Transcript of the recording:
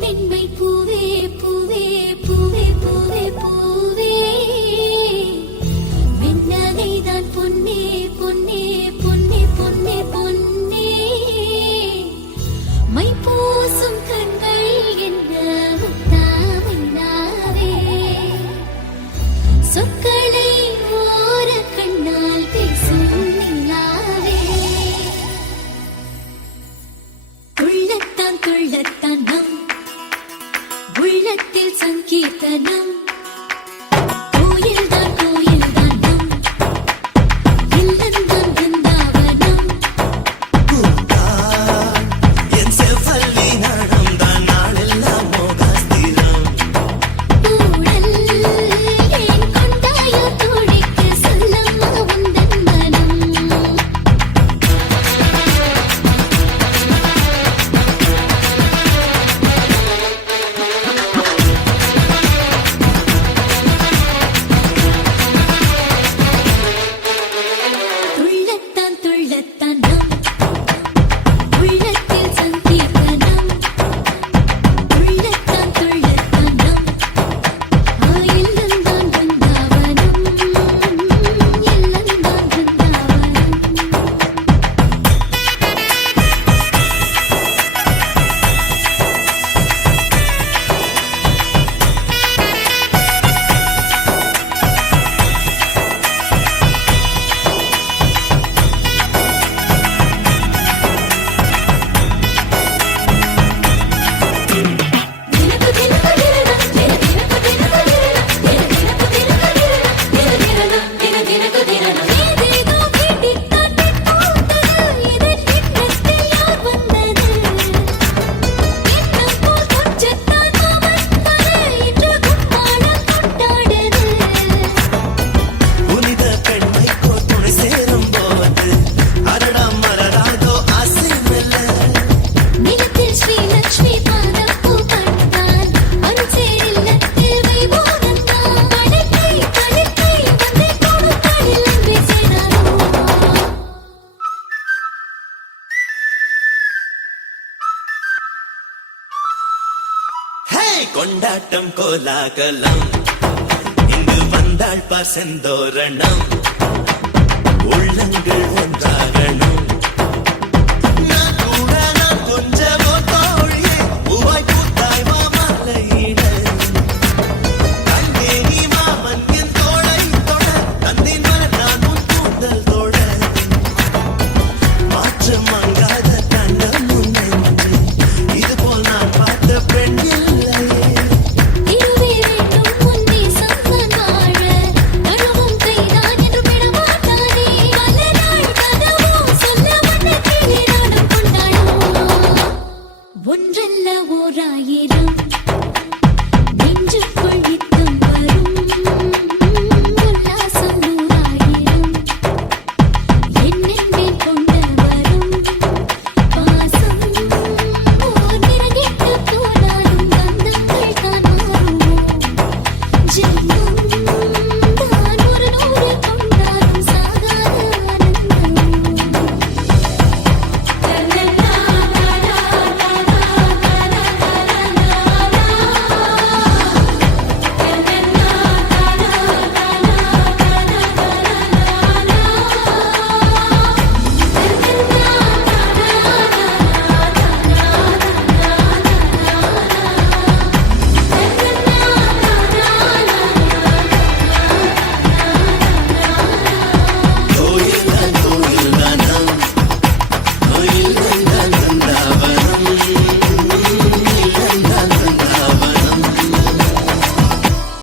பெண்மை பூவே பூவே பூவே பூவே பூவே மின்னலைதான் பொன்னே பொன்னே பொன்னே பொன்னே பொன்னே மை பூசும் கண்கள் என்ன முத்தாமைனாவே சொற்களை ஓர கண்ணால் பேசும் நிலாவே துள்ளத்தான் துள்ளத்தான் நம் உள்ளத்தில் சங்கீர்த்தனம் கோயில்தான் கோயில்தான் நம் இல்லந்தான் பிருந்தாவனம் என் செவ்வல்லி நடந்தான் நாளெல்லாம் மோகாஸ்திரம் ஊடல் ஏன் கொண்டாயோ தோழிக்கு சொல்லம்மா உந்தன் மனம் துள்ளத்தான் துள்ளத்தான் நம் உள்ளத்தில் சங்கீர்த்தனம் துள்ளத்தான் துள்ளத்தான் நம் இல்லந்தான் பிருந்தாவனம் இல்லந்தான் பிருந்தாவனம் தினக்கு தினக்கு தினனம் தினக்கு தினக்கு தினனம் தினக்கு தினனம் ஏதேதோ கேட்டித்தான் போட்டது இதை கிட்டத்தில் யார் வந்தது இன்னும் போல் கொஞ்சத்தான் அவன் இன்று கும்மாளம் கொண்டாடுது புனித பெண்மைக்கோ துணை சேரும் போது அரடம் மலராதோ ஆசை மெல்ல நிலத்தில் ஸ்ரீலக்ஷ்மி பாதப்பூ கண்டான் அருள்சேர் இல்லத்தில் வைபோகந்தான் படைக்கை படைக்கை வந்தை கொடுத்தாளில் அன்பே சேராதோ ஹே கொண்டாட்டம் கோலாகலம் இங்கு வந்தாள் பார் செந்தோரணம் உள்ளங்கள் ஒன்றாகணும்